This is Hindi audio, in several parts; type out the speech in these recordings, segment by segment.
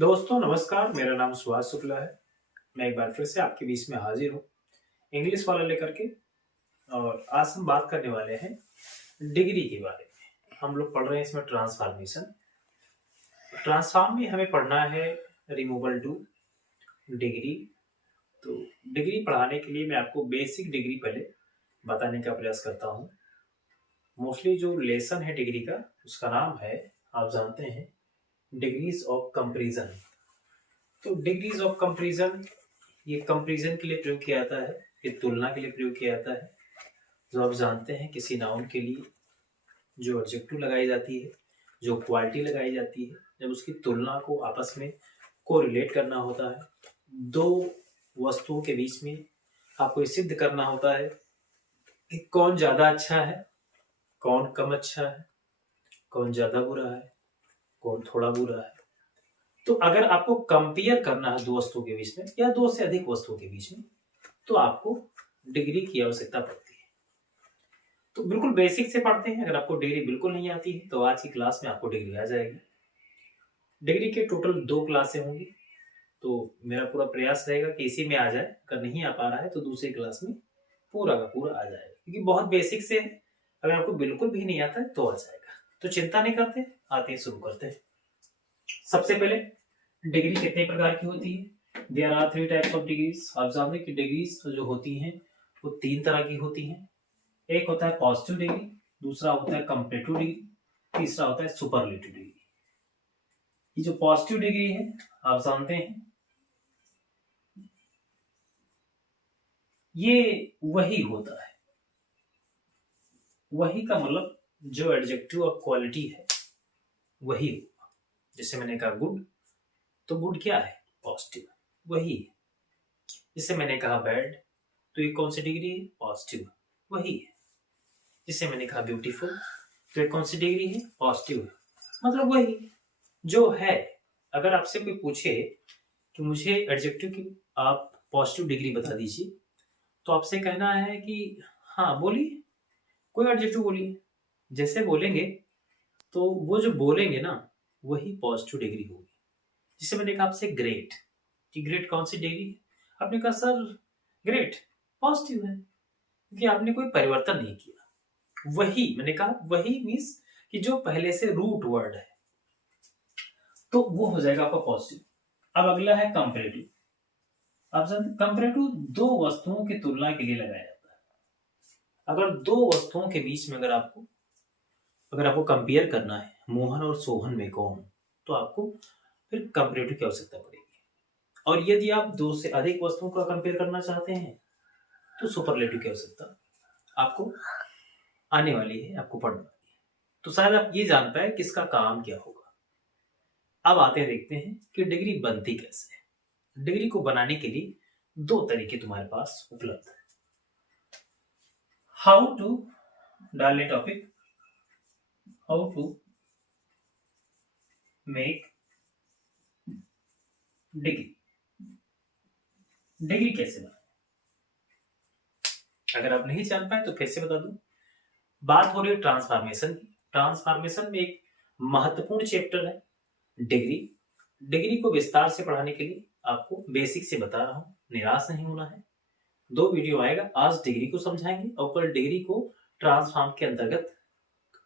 दोस्तों नमस्कार, मेरा नाम सुभाष शुक्ला है। मैं एक बार फिर से आपके बीच में हाजिर हूँ इंग्लिश वाला लेकर के। और आज हम बात करने वाले हैं डिग्री के बारे में। हम लोग पढ़ रहे हैं इसमें ट्रांसफॉर्मेशन। ट्रांसफॉर्म में हमें पढ़ना है रिमूवल टू डिग्री। तो डिग्री पढ़ाने के लिए मैं आपको बेसिक डिग्री पहले बताने का प्रयास करता हूँ। मोस्टली जो लेसन है डिग्री का उसका नाम है, आप जानते हैं, डिग्रीज ऑफ कंपैरिजन। तो डिग्रीज ऑफ कंपैरिजन, ये कंपैरिजन के लिए प्रयोग किया जाता है, ये तुलना के लिए प्रयोग किया जाता है। जो आप जानते हैं किसी नाउन के लिए जो एडजेक्टिव लगाई जाती है, जो क्वालिटी लगाई जाती है, जब उसकी तुलना को आपस में कोरिलेट करना होता है, दो वस्तुओं के बीच में आपको ये सिद्ध करना होता है कि कौन ज्यादा अच्छा है, कौन कम अच्छा है, कौन ज्यादा बुरा है, कौन थोड़ा बुरा है। तो अगर आपको कंपेयर करना है दो वस्तुओं के बीच में या दो से अधिक वस्तुओं के बीच में, तो आपको डिग्री की आवश्यकता पड़ती है। तो बिल्कुल बेसिक से पढ़ते हैं। अगर आपको डिग्री बिल्कुल नहीं आती है तो आज की क्लास में आपको डिग्री आ जाएगी। डिग्री के टोटल 2 क्लासें होंगी, तो मेरा पूरा प्रयास रहेगा कि इसी में आ जाए। अगर नहीं आ पा रहा है तो दूसरी क्लास में पूरा का पूरा आ जाएगा, क्योंकि बहुत बेसिक से है। अगर आपको बिल्कुल भी नहीं आता है तो आ जाएगा। तो चिंता नहीं करते, आते हैं, शुरू करते हैं। सबसे पहले डिग्री कितने प्रकार की होती है? There are 3 types of degrees. आप जानते हैं कि डिग्रीज जो होती हैं वो 3 तरह की होती हैं। एक होता है पॉजिटिव डिग्री, दूसरा होता है कंपैरेटिव डिग्री, तीसरा होता है सुपरलेटिव डिग्री। ये जो पॉजिटिव डिग्री है आप जानते हैं, ये वही होता है, वही का मतलब जो एडजेक्टिव ऑफ क्वालिटी है वही होगा। जैसे मैंने कहा गुड, तो गुड क्या है? पॉजिटिव, वही है। जैसे मैंने कहा बैड, तो ये कौन सी डिग्री है? पॉजिटिव, वही है। जिसे मैंने कहा ब्यूटीफुल, तो ये कौन सी डिग्री है? पॉजिटिव, मतलब वही जो है। अगर आपसे कोई पूछे कि मुझे एडजेक्टिव की आप पॉजिटिव डिग्री बता दीजिए, तो आपसे कहना है कि हाँ बोलिए, कोई एडजेक्टिव बोलिए। जैसे बोलेंगे तो वो जो बोलेंगे ना वही पॉजिटिव डिग्री होगी। जिसे मैंने कहा आपसे ग्रेट, कि ग्रेट कौन सी डिग्री है? आपने कहा सर ग्रेट पॉजिटिव है, क्योंकि आपने कोई परिवर्तन नहीं किया। वही मैंने कहा, वही मीन्स कि जो पहले से रूट वर्ड है, तो वो हो जाएगा आपका पॉजिटिव। अब अगला है कंपैरेटिव। आप जानते, कंपैरेटिव दो वस्तुओं की तुलना के लिए लगाया जाता है। अगर दो वस्तुओं के बीच में अगर आपको कंपेयर करना है मोहन और सोहन में कौन, तो आपको फिर कंपैरेटिव की आवश्यकता पड़ेगी। और यदि आप दो से अधिक वस्तुओं का कंपेयर करना चाहते हैं तो सुपरलेटिव की आवश्यकता आपको आने वाली है, आपको पढ़ना वाली है। तो शायद आप ये जान पाए कि इसका काम क्या होगा। अब आते हैं, देखते हैं कि डिग्री बनती कैसे है। डिग्री को बनाने के लिए 2 तरीके तुम्हारे पास उपलब्ध है। हाउ टू, डाल ले topic, how to make degree. Degree कैसे बनाए? अगर आप नहीं जान पाए तो फिर से बता दूं। बात हो रही है ट्रांसफॉर्मेशन की। ट्रांसफॉर्मेशन में एक महत्वपूर्ण चैप्टर है डिग्री। डिग्री को विस्तार से पढ़ाने के लिए आपको बेसिक से बता रहा हूं, निराश नहीं होना है। 2 वीडियो आएगा, आज डिग्री को समझाएंगे और कल डिग्री को ट्रांसफॉर्म के अंतर्गत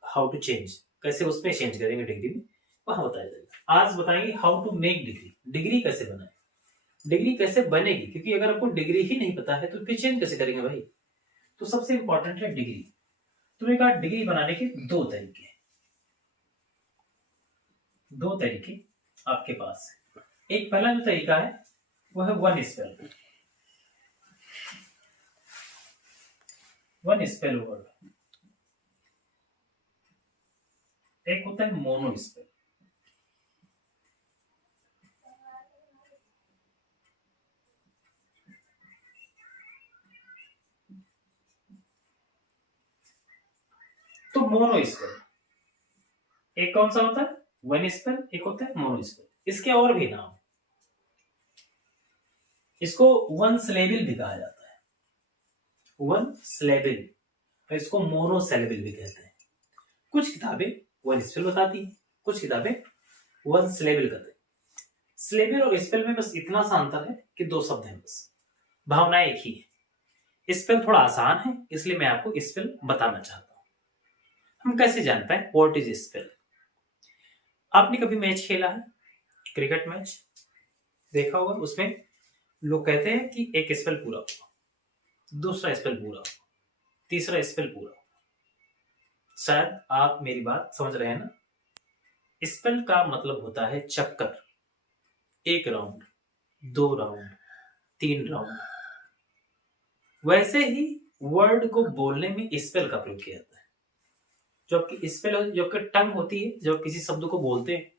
हाउ टू चेंज, कैसे उसमें चेंज करेंगे डिग्री में, वहां बताया जाएगा। आज बताएंगे how to make degree, degree कैसे बनाए, डिग्री कैसे बनेगी। क्योंकि अगर आपको डिग्री ही नहीं पता है तो फिर चेंज कैसे करेंगे भाई। तो सबसे इंपॉर्टेंट है डिग्री। तुमने कहा डिग्री बनाने के 2 तरीके, 2 तरीके आपके पास है। एक पहला जो तरीका है वो है one spell, one spell word. एक होता है मोनो स्पेल। तो मोनो स्पेल एक कौन सा होता है? One spell. एक होता है मोनो स्पेल। इसके और भी नाम, इसको वन सिलेबल भी कहा जाता है, वन सिलेबल। तो इसको मोनो सिलेबल भी कहते हैं। कुछ किताबें वन स्पेल बताती है, कुछ किताबें वन सिलेबल कहते हैं। स्लेबियल और स्पेल में बस इतना सा अंतर है कि दो शब्द हैं, बस भावनाएं एक ही है। स्पेल थोड़ा आसान है, इसलिए मैं आपको स्पेल बताना चाहता हूं। हम कैसे जान पाए व्हाट इज स्पेल? आपने कभी मैच खेला है, क्रिकेट मैच देखा होगा, उसमें लोग कहते हैं कि एक स्पेल पूरा हुआ, दूसरा स्पेल पूरा हुआ, तीसरा स्पेल पूरा हुआ। शायद आप मेरी बात समझ रहे हैं ना। स्पेल का मतलब होता है चक्कर, एक राउंड, दो राउंड, तीन राउंड। वैसे ही वर्ड को बोलने में स्पेल का प्रयोग किया जाता है। जबकि स्पेल जो कि टंग होती है, जब किसी शब्द को बोलते हैं,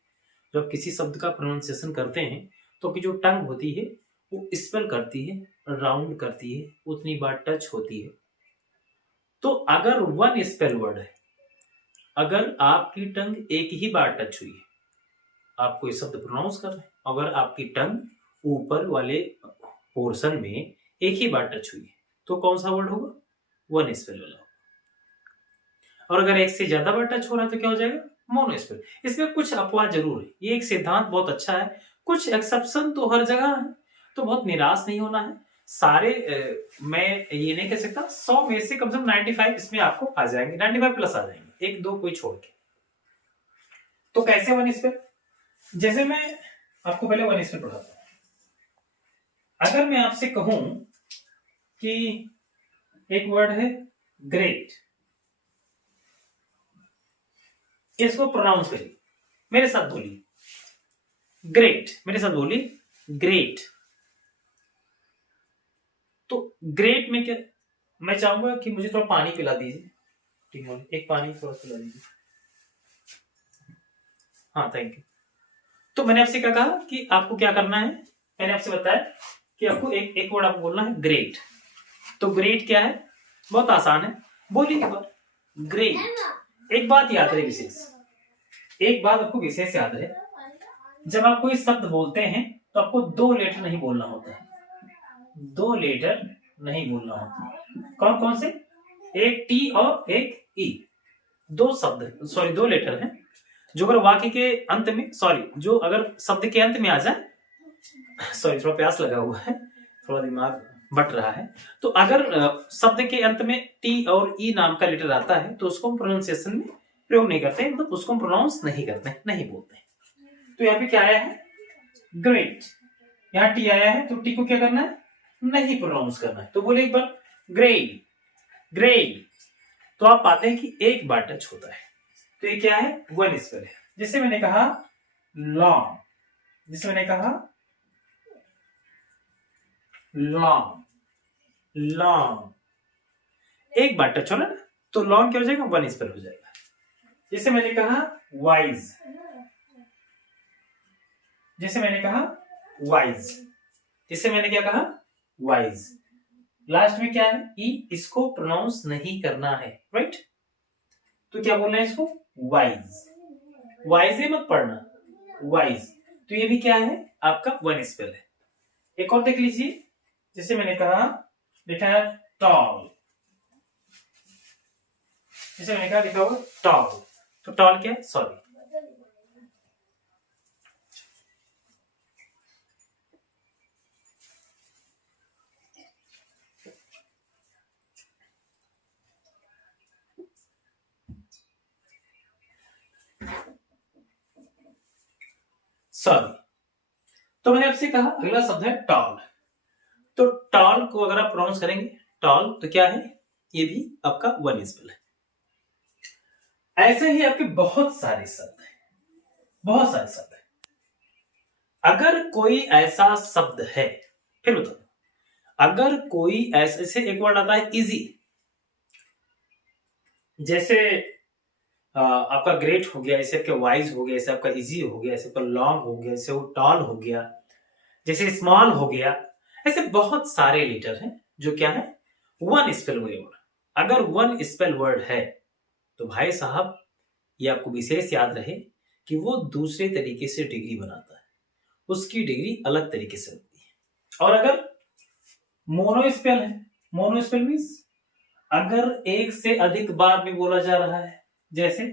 जब किसी शब्द का प्रोनाउंसिएशन करते हैं, तो कि जो टंग होती है वो स्पेल करती है, राउंड करती है, उतनी बार टच होती है। तो अगर वन स्पेल वर्ड है, अगर आपकी टंग एक ही बार टच हुई है, आप कोई शब्द प्रोनाउंस कर रहे हैं, अगर आपकी टंग ऊपर वाले पोर्शन में एक ही बार टच हुई है, तो कौन सा वर्ड होगा? वन स्पेल वाला। और अगर एक से ज्यादा बार टच हो रहा है तो क्या हो जाएगा? Mono spell. इसमें कुछ अपवाद जरूर है, ये एक सिद्धांत बहुत अच्छा है, कुछ एक्सेप्शन तो हर जगह है, तो बहुत निराश नहीं होना है। सारे मैं ये नहीं कह सकता 100 में से कम से कम 95 इसमें आपको आ जाएंगे, 95 प्लस आ जाएंगे, एक दो कोई छोड़ के। तो कैसे वन स्पेल? जैसे मैं आपको पहले वन स्पेल पढ़ाता हूं। अगर मैं आपसे कहूं कि एक वर्ड है ग्रेट, इसको प्रोनाउंस करिए, मेरे साथ बोलिए ग्रेट, मेरे साथ बोलिए ग्रेट। तो ग्रेट में क्या, मैं चाहूंगा कि मुझे थोड़ा पानी पिला दीजिए, ठीक है, एक पानी थोड़ा पिला दीजिए। हाँ थैंक यू। तो मैंने आपसे क्या कहा कि आपको क्या करना है, मैंने आपसे बताया कि आपको एक एक वर्ड आपको बोलना है ग्रेट। तो ग्रेट क्या है? बहुत आसान है, बोलिए एक बार ग्रेट। एक बात याद रहे विशेष, एक बात आपको विशेष याद रहे, जब आप कोई शब्द बोलते हैं तो आपको दो लेटर नहीं बोलना होता है, दो लेटर नहीं बोलना होता। कौन कौन से? एक टी और एक ई, दो शब्द सॉरी दो लेटर हैं, जो अगर वाक्य के अंत में जो अगर शब्द के अंत में आ जाए, सॉरी थोड़ा प्यास लगा हुआ है, थोड़ा दिमाग बट रहा है। तो अगर शब्द के अंत में टी और ई नाम का लेटर आता है तो उसको हम प्रोनाउंसिएशन में प्रयोग नहीं करते, मतलब उसको हम प्रोनाउंस नहीं करते, नहीं बोलते। तो यहाँ पे क्या आया है? ग्रेट। यहाँ टी आया है तो टी को क्या करना है? नहीं प्रोनाउंस करना है। तो बोले एक बार ग्रेट, ग्रेट। तो आप पाते हैं कि एक बार टच होता है, तो ये क्या है? वन स्पेल है। जिसे मैंने कहा लॉन्ग, जिसे मैंने कहा लॉन्ग, लॉन्ग, एक बार टच हो ना, तो लॉन्ग क्या हो जाएगा? वन स्पेल हो जाएगा। जिसे मैंने कहा वाइज, जिसे मैंने कहा वाइज, जिसे मैंने क्या कहा? वाइज। लास्ट में क्या है? ई, इसको प्रोनाउंस नहीं करना है, राइट? तो क्या बोलना है इसको? वाइज। वाइज ही मत पढ़ना, वाइज। तो ये भी क्या है? आपका वन स्पेल है। एक और देख लीजिए, जैसे मैंने कहा लिखा है टॉल, जैसे मैंने कहा लिखा होगा टॉल, तो टॉल क्या है? Sorry, sorry. तो मैंने आपसे कहा अगला शब्द है टॉल। तो टॉल को अगर आप प्रोनाउंस करेंगे टॉल, तो क्या है? ये भी आपका वन स्पेल है। ऐसे ही आपके बहुत सारे शब्द हैं, बहुत सारे शब्द हैं। अगर कोई ऐसा शब्द है, फिर बताओ, अगर कोई ऐसे एक वर्ड आता है इजी, जैसे आपका ग्रेट हो गया, ऐसे आपका वाइज हो गया, ऐसे आपका इजी हो गया, ऐसे आपका लॉन्ग हो गया, ऐसे वो टॉल हो गया, जैसे स्मॉल हो गया, ऐसे बहुत सारे लेटर हैं जो क्या है? One spell word. अगर वन स्पेल वर्ड है तो भाई साहब ये आपको विशेष याद रहे कि वो दूसरे तरीके से डिग्री बनाता है, उसकी डिग्री अलग तरीके से होती है। और अगर मोनो स्पेल है, मोनो स्पेल मीन्स अगर एक से अधिक बार भी बोला जा रहा है, जैसे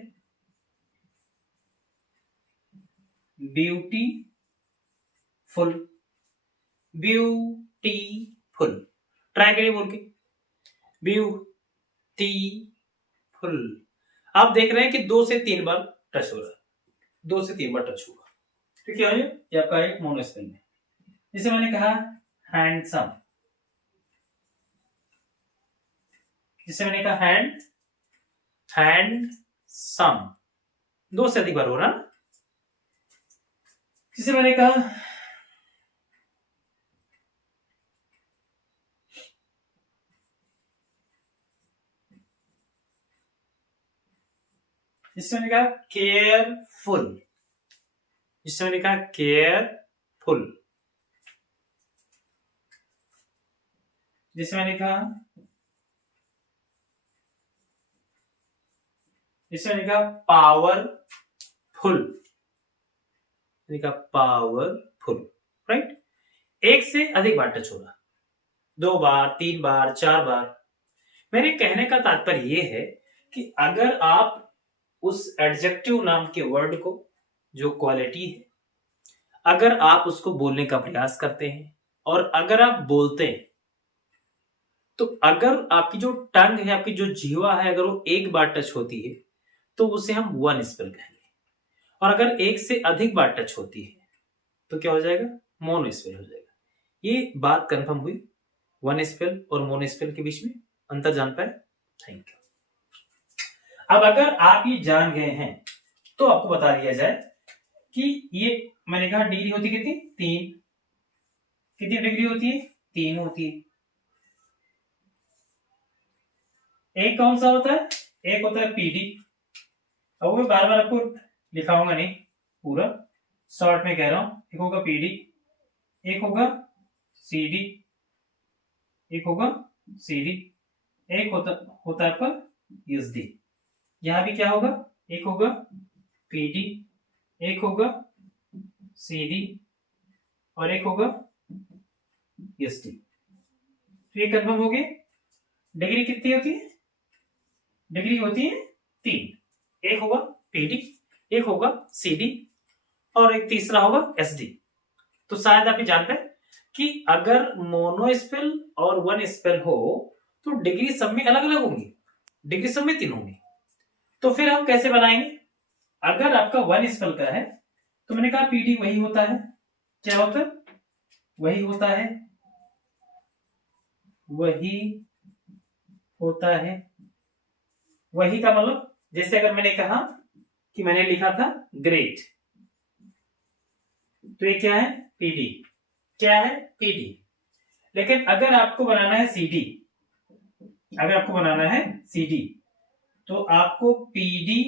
ब्यूटी फुल, ब्यूटीफुल। ट्राई करिए बोल के, ब्यूटीफुल। आप देख रहे हैं कि 2 से 3 बार टच हो रहा है, 2 से 3 बार टच होगा। तो क्या है ये आपका एक मोनोस्पेल में। जैसे मैंने कहा हैंडसम, जिसे मैंने कहा हैंडसम, 2 से अधिक बार हो रहा ना। जिसे मैंने कहा जिससे मैंने कहा केयरफुल, जिससे मैंने कहा केयरफुल, जिसे मैंने कहा पावरफुल, मैंने कहा पावरफुल, राइट। एक से अधिक बार टच होगा, 2 बार, 3 बार, 4 बार। मेरे कहने का तात्पर्य यह है कि अगर आप उस एडजेक्टिव नाम के वर्ड को, जो क्वालिटी है, अगर आप उसको बोलने का प्रयास करते हैं और अगर आप बोलते हैं, तो अगर आपकी जो टंग है, आपकी जो जीवा है, अगर वो एक बार टच होती है तो उसे हम वन स्पेल कहेंगे, और अगर एक से अधिक बार टच होती है तो क्या हो जाएगा, मोनो स्पेल हो जाएगा। ये बात कंफर्म हुई, वन स्पेल और मोनो स्पेल के बीच में अंतर जान पाए। Thank you. अब अगर आप ये जान गए हैं तो आपको बता दिया जाए कि ये मैंने कहा डिग्री होती कितनी, 3। कितनी डिग्री होती है, 3 होती है। एक कौन सा होता है, एक होता है पीडी। अब मैं बार बार आपको लिखाऊंगा नहीं, पूरा शॉर्ट में कह रहा हूं। एक होगा पीडी, एक होगा सीडी, एक होगा सीडी, एक होता है आपका एसडी। यहां भी क्या होगा, एक होगा पीडी, एक होगा सीडी और एक होगा एसडी। तो ये कंफर्म हो गया। डिग्री कितनी होती है, डिग्री होती है 3। एक होगा पीडी, एक होगा सीडी और एक तीसरा होगा एसडी। तो शायद आप ये जानते हैं कि अगर मोनो स्पेल और वन स्पेल हो तो डिग्री सब में अलग अलग होंगी, डिग्री सब में 3 होंगी। तो फिर हम कैसे बनाएंगे, अगर आपका वन स्पेल का है तो मैंने कहा पीडी वही होता है, क्या होता है, वही होता है, वही होता है। वही का मतलब, जैसे अगर मैंने कहा कि मैंने लिखा था ग्रेट, तो ये क्या है, पीडी, क्या है, पीडी। लेकिन अगर आपको बनाना है सीडी, अगर आपको बनाना है सीडी, तो आपको पीडी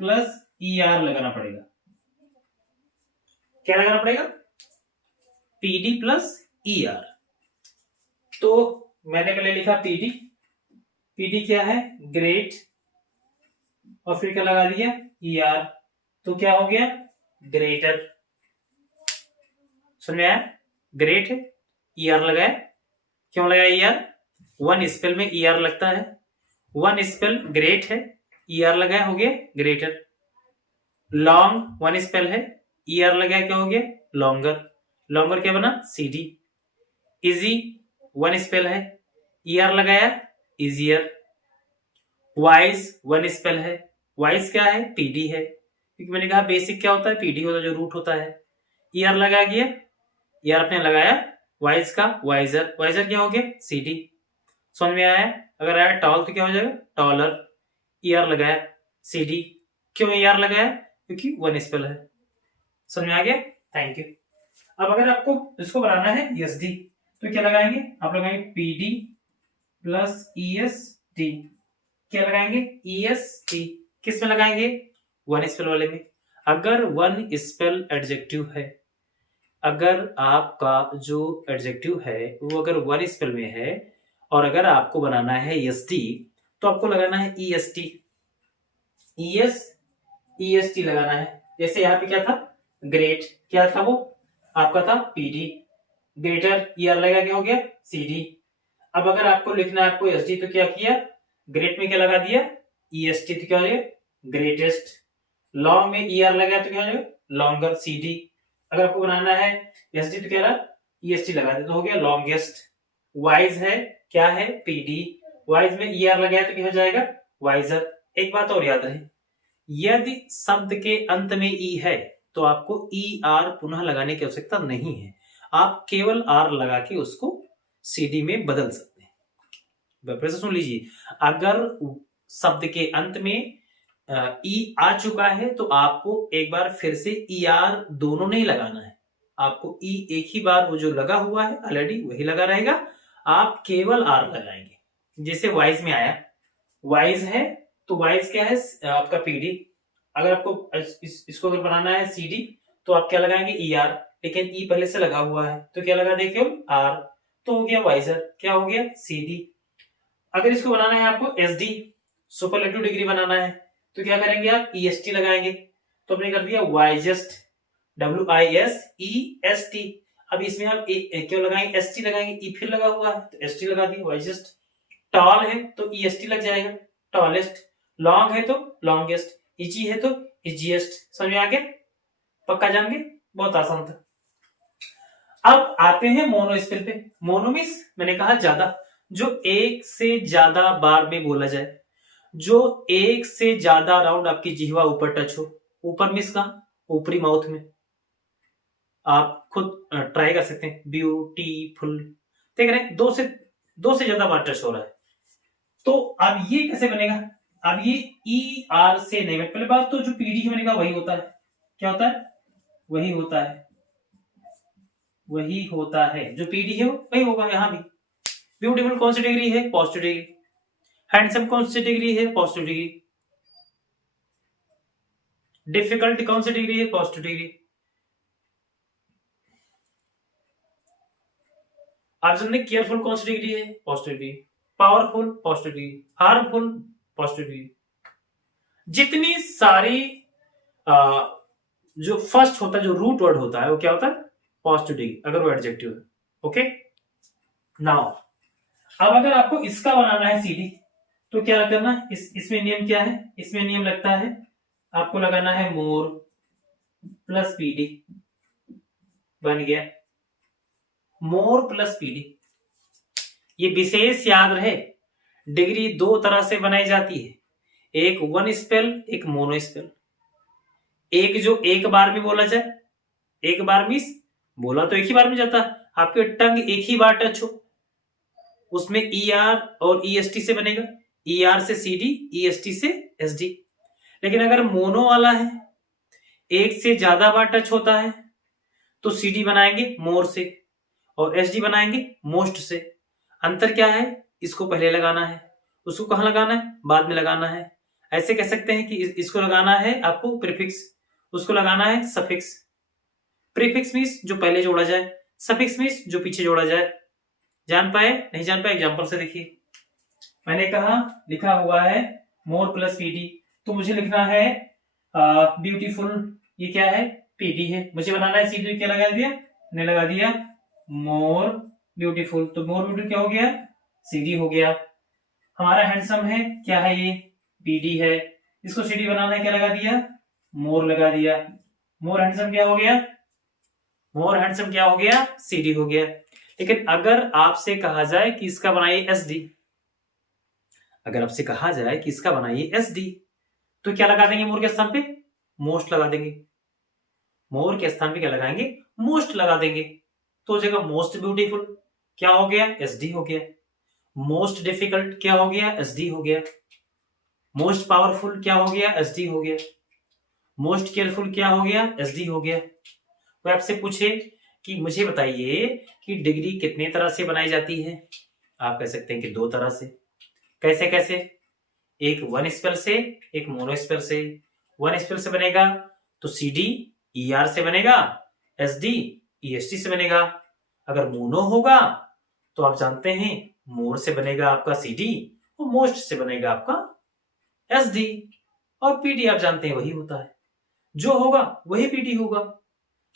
प्लस ईआर लगाना पड़ेगा। क्या लगाना पड़ेगा, पीडी प्लस ईआर। तो मैंने पहले लिखा पीडी, पीडी क्या है, ग्रेट, और फिर क्या लगा दिया, ईआर, तो क्या हो गया, ग्रेटर। समझ में आया, ग्रेट है, ईआर लगाया। क्यों लगाया ईआर, वन स्पेल में ईआर लगता है, वन स्पेल ग्रेट है, ईआर लगाया, हो गया ग्रेटर। लॉन्ग वन स्पेल है, ईआर लगाया, क्या हो गया, लॉन्गर। लॉन्गर क्या बना, सीडी। इजी वन स्पेल है, ईआर लगाया, इजियर। वाइज वन स्पेल है, वाइज क्या है, पीडी है, क्योंकि मैंने कहा बेसिक क्या होता है, पीडी होता है, जो रूट होता है। ईआर लगाया गया, ईआर आपने लगाया, वाइज का वाइजर, वाइजर क्या हो गया, सीडी। समझ में आया। अगर आया टॉल तो क्या हो जाएगा, टॉलर। ईआर लगाया, सीडी। क्यों ईआर लगाया, क्योंकि वन स्पेल है। समझ में आ गया, थैंक यू। अब अगर आपको इसको बनाना है एसडी, तो क्या लगाएंगे, आप लगाएंगे पीडी प्लस ईएसटी। क्या लगाएंगे, ईएसटी। किस में लगाएंगे, वन स्पेल वाले में। अगर वन स्पेल एडजेक्टिव है, अगर आपका जो एडजेक्टिव है वो अगर वन स्पेल में है और अगर आपको बनाना है एसटी, तो आपको लगाना है ईएसटी, ईएसटी लगाना है। जैसे यहाँ पे क्या था, ग्रेट, क्या था वो आपका था पीडी, ग्रेटर, ईआर लगा, क्या हो गया, सीडी। अब अगर आपको लिखना है आपको एसडी, तो क्या किया, ग्रेट में क्या लगा दिया, ईएसटी, तो क्या हो गया, ग्रेटेस्ट। लॉन्ग में ईआर लगा तो क्या हो जाएगा, लॉन्गर, सीडी। अगर आपको बनाना है एसडी तो क्या रहा, ईएसटी लगा दे तो हो गया लॉन्गेस्ट। वाइज है क्या है, पीडी, वाइज में ईआर लगाया तो क्या हो जाएगा, वाइजर। एक बात और याद रहे, यदि शब्द के अंत में ई है तो आपको ई आर पुनः लगाने की आवश्यकता नहीं है, आप केवल आर लगा के उसको सीडी में बदल सकते हैं। फिर से सुन लीजिए, अगर शब्द के अंत में ई आ चुका है तो आपको एक बार फिर से ई आर दोनों नहीं लगाना है, आपको ई एक ही बार वो जो लगा हुआ है ऑलरेडी वही लगा रहेगा, आप केवल आर लगाएंगे। जैसे वाइज में आया, वाइज है तो वाइज क्या है आपका पीडी, अगर आपको इसको अगर बनाना है सीडी तो आप क्या लगाएंगे, ई आर, लेकिन ई पहले से लगा हुआ है तो क्या लगा देखिए आर, तो हो गया वाइजर, क्या हो गया सीडी। अगर इसको बनाना है आपको एसडी, सुपरलेटिव डिग्री बनाना है तो क्या करेंगे आप, ईएसटी लगाएंगे, तो आपने कर दिया वाइजेस्ट, WISEST। अब इसमें आप क्यों लगाएंगे, एसटी लगाएंगे, ई फिर लगा हुआ है तो एसटी लगा दिया वाइजेस्ट। टॉल है तो ईएसटी लग जाएगा टॉलेस्ट, लॉन्ग है तो लॉन्गेस्ट, इजी है तो इजीएस्ट। समझ में आ गया, पक्का जान गए, बहुत आसान था। अब आते हैं मोनोस्पेल पे। मोनो मीन्स मैंने कहा ज्यादा, जो एक से ज्यादा बार में बोला जाए, जो एक से ज्यादा राउंड आपकी जिह्वा ऊपर टच हो। ऊपर मीन्स कहां, ऊपरी माउथ में, आप खुद ट्राई कर सकते हैं, ब्यूटीफुल, देख रहे हैं दो से ज्यादा बार टच हो रहा है। तो अब ये कैसे बनेगा, अब ये ई आर से नहीं, पहले बात तो जो पीडी है मैंने कहा वही होता है, क्या होता है, वही होता है, वही होता है, जो पीडी है वही होगा यहां भी। ब्यूटीफुल कौन सी डिग्री है, पॉजिटिव डिग्री। हैंडसम कौन सी डिग्री है, पॉजिटिव डिग्री। डिफिकल्ट कौन सी डिग्री है, पॉजिटिव डिग्री। आप समझे केयरफुल कौन सी डिग्री है, positive degree. Powerful positive degree, harmful positive degree. जितनी सारी जो फर्स्ट होता है, जो रूट वर्ड होता है वो क्या होता है, पॉजिटिव डिग्री, अगर वो एडजेक्टिव है। ओके, नाउ अब अगर आपको इसका बनाना है सीडी तो क्या करना, इसमें नियम क्या है, इसमें नियम लगता है आपको लगाना है मोर प्लस पीडी, बन गया मोर प्लस पीडी। ये विशेष याद रहे, डिग्री दो तरह से बनाई जाती है, एक वन स्पेल, एक मोनो स्पेल। एक जो एक बार में बोला जाए, एक बार मीन्स बोला तो एक ही बार में जाता, आपके टंग एक ही बार टच हो, उसमें ई आर और ईएसटी से बनेगा, ई आर से सीडी, ईएसटी से एसडी। लेकिन अगर मोनो वाला है, एक से ज्यादा बार टच होता है, तो सीडी बनाएंगे मोर से और एसडी बनाएंगे मोस्ट से। अंतर क्या है, इसको पहले लगाना है, उसको कहां लगाना है, बाद में लगाना है। ऐसे कह सकते हैं कि इसको लगाना है आपको प्रीफिक्स, उसको लगाना है सफिक्स। प्रीफिक्स मीन्स जो पहले जोड़ा जाए, सफिक्स मीन्स जो पीछे जोड़ा जाए। जान पाए, नहीं जान पाए, एग्जांपल से देखिए। मैंने कहा लिखा हुआ है मोर प्लस पीडी, तो मुझे लिखना है ब्यूटीफुल, ये क्या है, पीडी है। मुझे बनाना है सीडी, क्या लगा दिया, मैंने लगा दिया मोर ब्यूटीफुल, तो मोर ब्यूटीफुल क्या हो गया, सीडी हो गया। हमारा हैंडसम है, क्या है ये, पीडी है, इसको सीडी बनाना है, क्या लगा दिया, मोर लगा दिया। मोर हैंडसम क्या हो गया, मोर हैंडसम क्या हो गया, सीडी हो गया। लेकिन अगर आपसे कहा जाए कि इसका बनाइए एसडी, अगर आपसे कहा जाए कि इसका बनाइए एसडी, तो क्या लगा देंगे मोर के स्थान पे, मोस्ट लगा देंगे। मोर के स्थान पे क्या लगाएंगे, मोस्ट लगा देंगे, तो हो जाएगा मोस्ट ब्यूटीफुल, क्या हो गया, एसडी हो गया। मोस्ट डिफिकल्ट क्या हो गया, एसडी हो गया। मोस्ट पावरफुल क्या हो गया, एसडी हो गया। मोस्ट केयरफुल क्या हो गया, एसडी हो गया। वो आपसे पूछे कि मुझे बताइए कि डिग्री कितने तरह से बनाई जाती है, आप कह सकते हैं कि दो तरह से। कैसे कैसे, एक वन स्पेल से, एक मोनो स्पेल से। वन स्पेल से बनेगा तो सीडी ईआर से बनेगा, एसडी ईएसटी से बनेगा। अगर मोनो होगा तो आप जानते हैं मोर से बनेगा आपका सीडी और मोस्ट से बनेगा आपका एसडी, और पीडी आप जानते हैं वही होता है, जो होगा वही पीडी होगा,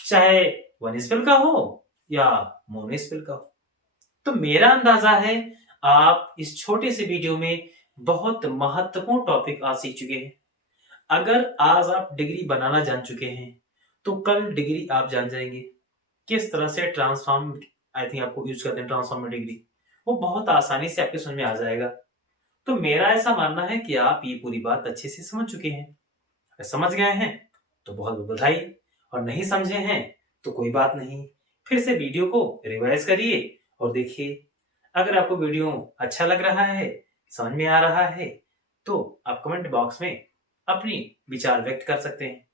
चाहे वन स्पेल का हो या मोनो स्पेल का हो। तो मेरा अंदाजा है आप इस छोटे से वीडियो में बहुत महत्वपूर्ण टॉपिक आज सीख चुके हैं। अगर आज आप डिग्री बनाना जान चुके हैं तो कल डिग्री आप जान जाएंगे किस तरह से ट्रांसफॉर्म, आई थिंक आपको यूज करते हैं ट्रांसफॉर्म डिग्री, वो बहुत आसानी से आपके समझ में आ जाएगा। तो मेरा ऐसा मानना है कि आप ये पूरी बात अच्छे से समझ चुके हैं। अगर समझ गए हैं तो बहुत बहुत बधाई, और नहीं समझे हैं तो कोई बात नहीं, फिर से वीडियो को रिवाइज करिए और देखिए। अगर आपको वीडियो अच्छा लग रहा है, समझ में आ रहा है, तो आप कमेंट बॉक्स में अपनी विचार व्यक्त कर सकते हैं।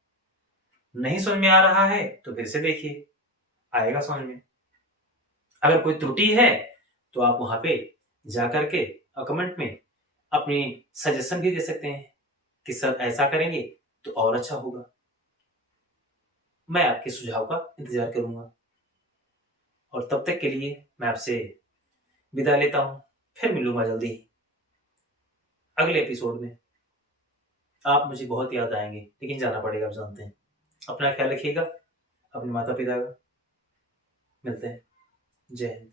नहीं समझ में आ रहा है तो फिर से देखिए, आएगा समझ में। अगर कोई त्रुटि है तो आप वहां पे जाकर के कमेंट में अपनी सजेशन भी दे सकते हैं कि सर ऐसा करेंगे तो और अच्छा होगा। मैं आपके सुझाव का इंतजार करूंगा, और तब तक के लिए मैं आपसे विदा लेता हूं। फिर मिलूंगा जल्दी अगले एपिसोड में। आप मुझे बहुत याद आएंगे, लेकिन जाना पड़ेगा, आप जानते हैं। अपना ख्याल रखिएगा, अपने माता पिता का। मिलते हैं। जय हिंद।